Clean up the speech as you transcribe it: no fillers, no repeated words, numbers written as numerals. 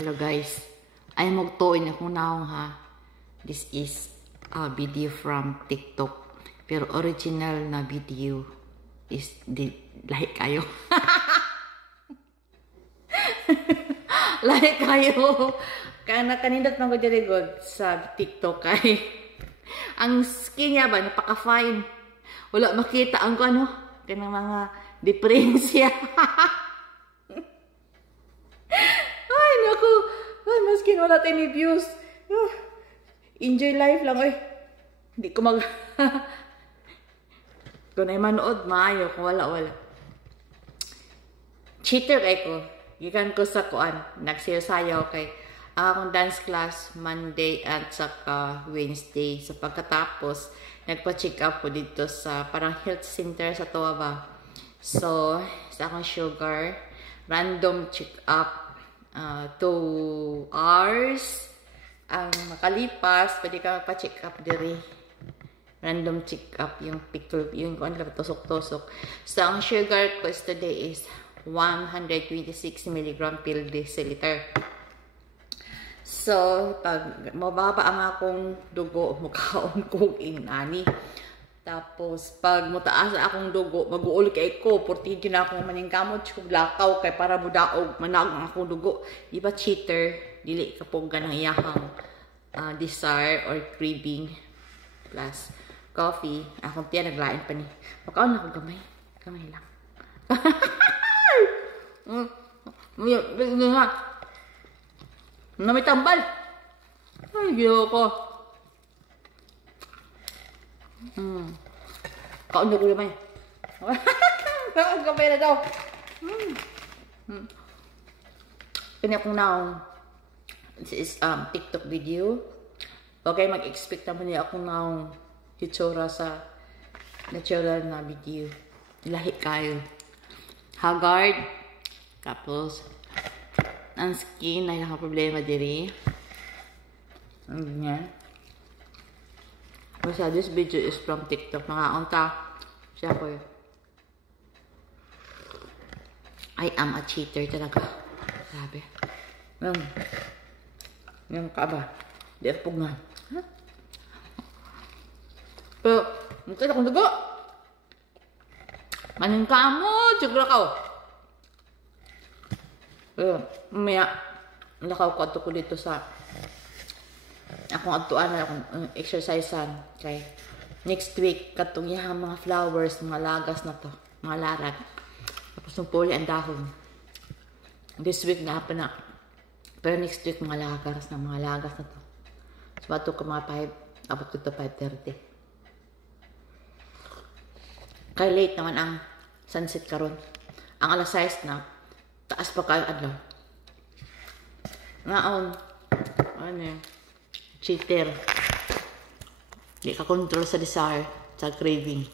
Hello guys, ay magtuon akong naong ha. This is a video from TikTok. Pero original na video is lahi kayo. Lahi kayo. Kaya nakanindot man ko dyan God sa TikTok kay ang skin niya ba, napaka-fine. Wala makita ang ano, kanang mga diferensya. Ay, naku. Ay, maskin wala tayo ni views. Enjoy life lang, oy. Hindi ko mag... Kung ay manood, maayo. Kung wala. Cheater kay ko. Gikan ko sa kuan. Nagsayaw kay akong dance class Monday at saka Wednesday. So pagkatapos, nagpa-check up po dito sa parang health center sa Tuwaba. So, sa akong sugar, random check up. 2 hours ang makalipas, pwede ka magpa-check up diri. Random check up, yung pickle, yung kung ano, tusok-tusok. So, ang sugar ko today is 126 mg per deciliter. So, pag mababa ang akong dugo, mukhaon kong inani. Tapos, pag mutaas akong dugo, mag-uul kay ko, portigyo na akong maningkamot, lakaw, kay para mudaog, manag ang akong dugo. Di ba cheater? Dili ka po ganang iyahang desire or craving plus coffee. Akong tiyan, naglain pa ni. Pagkaon ako gamay. Gamay lang. Na may tambal. Ay, giyo ko. Kaon ko naman. Kaon kamay na daw. Kanya kong naong. This is TikTok video. Okay, mag-expect naman niya akong naong hitsura sa natural na video. Lahi kayo. Haggard. Tapos, ang skin ay nakaproblema diri. Ang ganyan. Basta this video is from TikTok. Nakaunta siya ko yun. I am a cheater talaga. Grabe. Yung kaaba. Di ako nga. Huh? Pero, magkita akong dugo. Maning ka mo. Siguro ka. Pero, mamaya, nakaw ko ato ko dito sa akong atuan na akong exercisean kay next week katong yung mga flowers, mga lagas na to, mga larag. Tapos yung puli ang dahon. This week na pa na. Pero next week mga lagas na to. So ato ko mga 5, abot ko to 5:30. Kay late naman ang sunset karon. Ang alas 6 na taas pa kayo adlaw. Ngaon. Ano yun? Cheater. Hindi ka control sa desire, sa craving.